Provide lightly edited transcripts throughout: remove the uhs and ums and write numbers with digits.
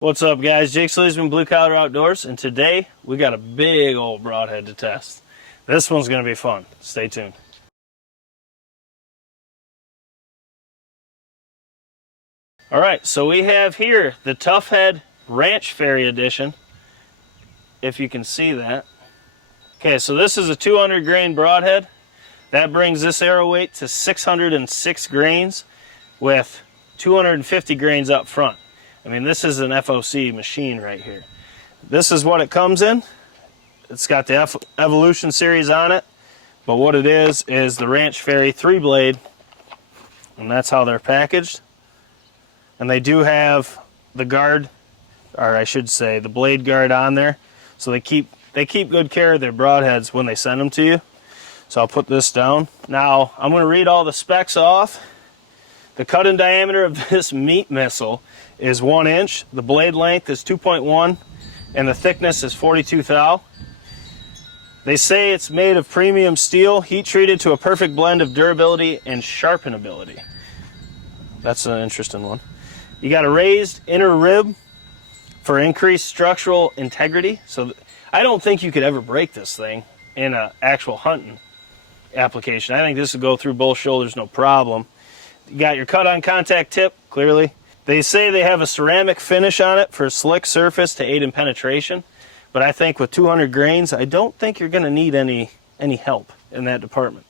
What's up, guys? Jake SLEASMAN, Blue Collar Outdoors, and today we got a big old broadhead to test. This one's going to be fun. Stay tuned. All right, so we have here the tuffhead Ranch Fairy Edition, if you can see that. Okay, so this is a 200 grain broadhead. That brings this arrow weight to 606 grains with 250 grains up front. I mean, this is an FOC machine right here. This is what it comes in. It's got the Evolution series on it, but what it is the Ranch Fairy 3-blade, and that's how they're packaged. And they do have the guard, or I should say the blade guard on there, so they keep good care of their broadheads when they send them to you. So I'll put this down. Now I'm going to read all the specs off. The cut and diameter of this meat missile is 1 inch, the blade length is 2.1, and the thickness is 42 thou. They say it's made of premium steel, heat treated to a perfect blend of durability and sharpenability. That's an interesting one. You got a raised inner rib for increased structural integrity. So I don't think you could ever break this thing in an actual hunting application. I think this would go through both shoulders no problem. You got your cut on contact tip, clearly. They say they have a ceramic finish on it for a slick surface to aid in penetration, but I think with 200 grains, I don't think you're going to need any help in that department.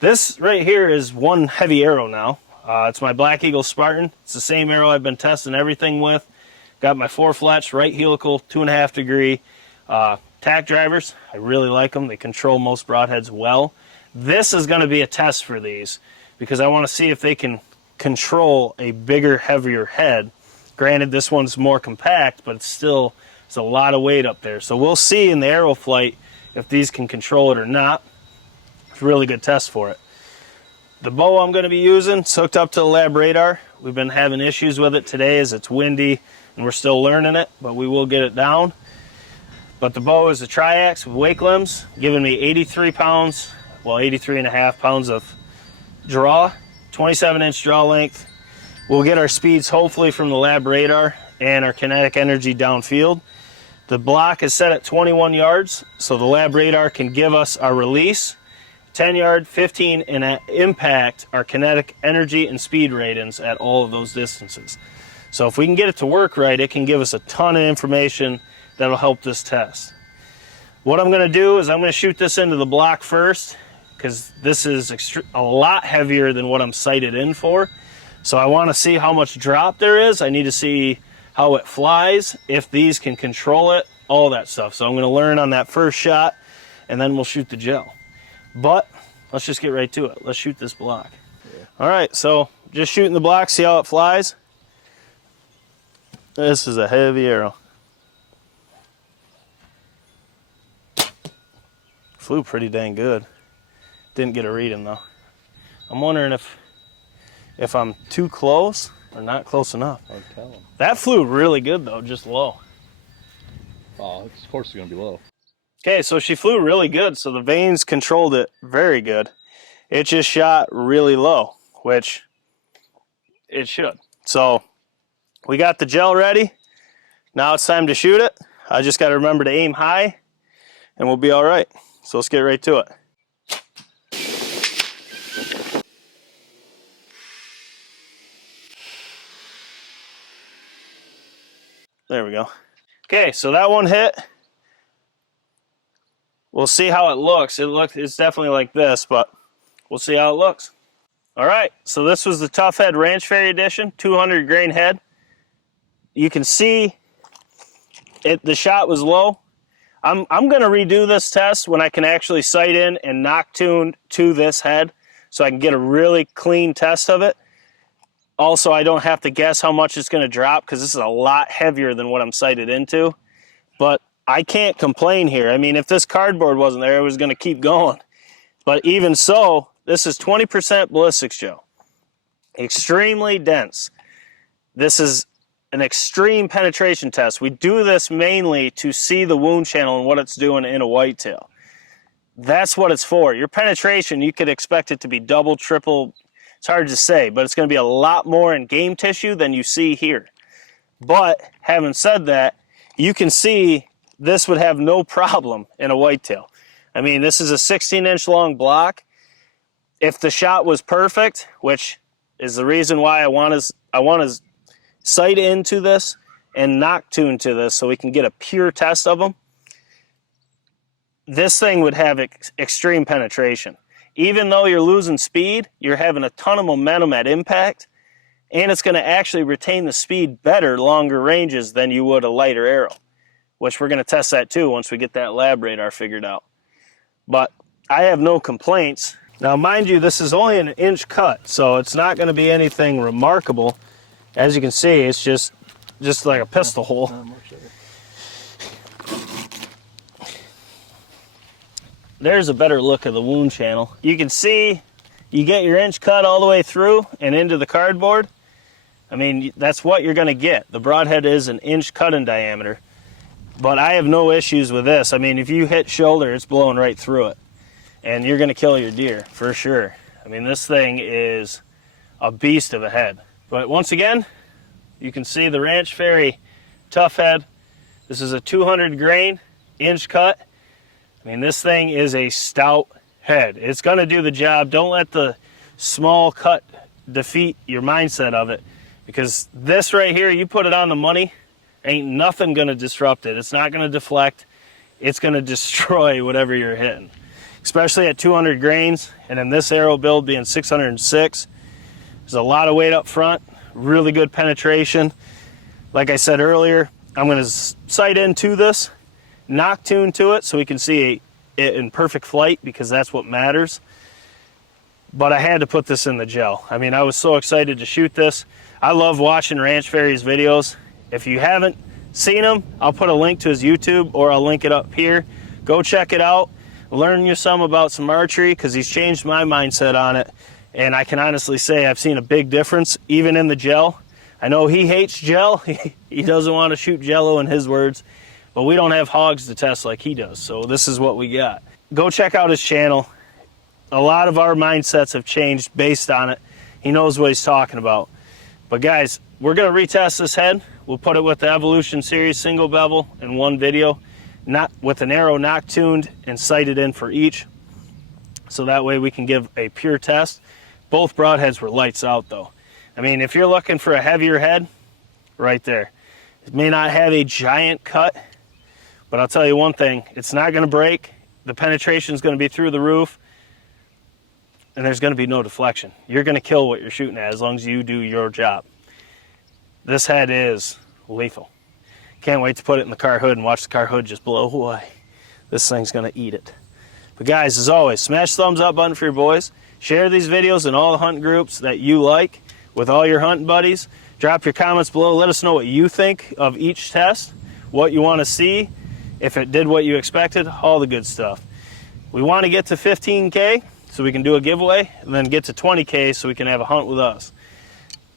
This right here is one heavy arrow now. It's my Black Eagle Spartan. It's the same arrow I've been testing everything with. Got my 4-fletch right helical 2.5 degree tack drivers. I really like them. They control most broadheads well. This is going to be a test for these because I want to see if they can control a bigger, heavier head. Granted, this one's more compact, but it's a lot of weight up there. So we'll see in the arrow flight if these can control it or not. It's a really good test for it. The bow I'm going to be using is hooked up to the lab radar. We've been having issues with it today as it's windy and we're still learning it, but we will get it down. But the bow is a triax with wake limbs, giving me 83 pounds, well 83 and a half pounds of draw, 27-inch draw length. We'll get our speeds hopefully from the lab radar and our kinetic energy downfield. The block is set at 21 yards, so the lab radar can give us our release, 10 yard, 15, and at impact, our kinetic energy and speed ratings at all of those distances. So if we can get it to work right, it can give us a ton of information that'll help this test. What I'm going to do is I'm going to shoot this into the block first, because this is a lot heavier than what I'm sighted in for. So I want to see how much drop there is. I need to see how it flies, if these can control it, all that stuff. So I'm going to learn on that first shot, and then we'll shoot the gel. But let's just get right to it. Let's shoot this block. Yeah. All right, so just shooting the block, see how it flies. This is a heavy arrow. Flew pretty dang good. Didn't get a reading though. I'm wondering if I'm too close or not close enough. I'd tell them. That flew really good though, just low. Oh, of course it's going to be low. Okay, so she flew really good, so the vanes controlled it very good. It just shot really low, which it should. So we got the gel ready. Now it's time to shoot it. I just got to remember to aim high and we'll be all right. So let's get right to it. There we go. Okay, so that one hit. We'll see how it looks. It's definitely like this, but we'll see how it looks. All right, so this was the tuffhead Ranch Fairy Edition, 200 grain head. You can see the shot was low. I'm going to redo this test when I can actually sight in and knock tune to this head so I can get a really clean test of it. Also, I don't have to guess how much it's going to drop because this is a lot heavier than what I'm sighted into. But I can't complain here. I mean, if this cardboard wasn't there, it was going to keep going. But even so, this is 20% ballistics gel. Extremely dense. This is an extreme penetration test. We do this mainly to see the wound channel and what it's doing in a whitetail. That's what it's for. Your penetration, you could expect it to be double, triple. It's hard to say, but it's going to be a lot more in game tissue than you see here. But having said that, you can see this would have no problem in a whitetail. I mean, this is a 16-inch long block. If the shot was perfect, which is the reason why I want to sight into this and knock tune to this so we can get a pure test of them, this thing would have extreme penetration. Even though you're losing speed, you're having a ton of momentum at impact, and it's going to actually retain the speed better longer ranges than you would a lighter arrow, which we're going to test that too once we get that lab radar figured out. But I have no complaints. Now, mind you, this is only an inch cut, so it's not going to be anything remarkable. As you can see, it's just like a pistol hole. There's a better look of the wound channel. You can see you get your inch cut all the way through and into the cardboard. I mean, that's what you're going to get. The broadhead is an inch cut in diameter, but I have no issues with this. I mean, if you hit shoulder, it's blowing right through it, and you're going to kill your deer for sure. I mean, this thing is a beast of a head. But once again, you can see the Ranch Fairy tough head. This is a 200 grain inch cut. I mean, this thing is a stout head. It's going to do the job. Don't let the small cut defeat your mindset of it, because this right here, you put it on the money, ain't nothing going to disrupt it. It's not going to deflect. It's going to destroy whatever you're hitting, especially at 200 grains. And in this arrow build being 606, there's a lot of weight up front, really good penetration. Like I said earlier, I'm going to sight into this, knock tune to it so we can see it in perfect flight, because that's what matters. But I had to put this in the gel. I mean, I was so excited to shoot this. I love watching Ranch Fairy's videos. If you haven't seen him, I'll put a link to his YouTube, or I'll link it up here. Go check it out. Learn you some about some archery, because he's changed my mindset on it. And I can honestly say I've seen a big difference, even in the gel. I know he hates gel. He doesn't want to shoot jello in his words. But we don't have hogs to test like he does, so this is what we got. Go check out his channel. A lot of our mindsets have changed based on it. He knows what he's talking about. But guys, we're going to retest this head. We'll put it with the Evolution Series single bevel in one video, not with an arrow knock tuned and sighted in for each, so that way we can give a pure test. Both broadheads were lights out though. I mean, if you're looking for a heavier head, right there. It may not have a giant cut, but I'll tell you one thing, it's not going to break. The penetration is going to be through the roof, and there's going to be no deflection. You're going to kill what you're shooting at as long as you do your job. This head is lethal. Can't wait to put it in the car hood and watch the car hood just blow away. This thing's going to eat it. But guys, as always, smash the thumbs up button for your boys. Share these videos in all the hunting groups that you like with all your hunting buddies. Drop your comments below. Let us know what you think of each test, what you want to see, if it did what you expected, all the good stuff. We want to get to 15K so we can do a giveaway, and then get to 20K so we can have a hunt with us.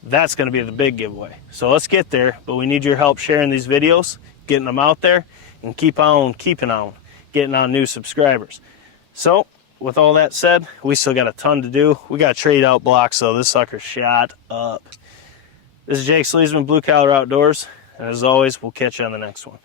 That's going to be the big giveaway. So let's get there, but we need your help sharing these videos, getting them out there, and keep on keeping on, getting on new subscribers. So with all that said, we still got a ton to do. We got to trade out blocks, so this sucker's shot up. This is Jake SLEASMAN, Blue Collar Outdoors, and as always, we'll catch you on the next one.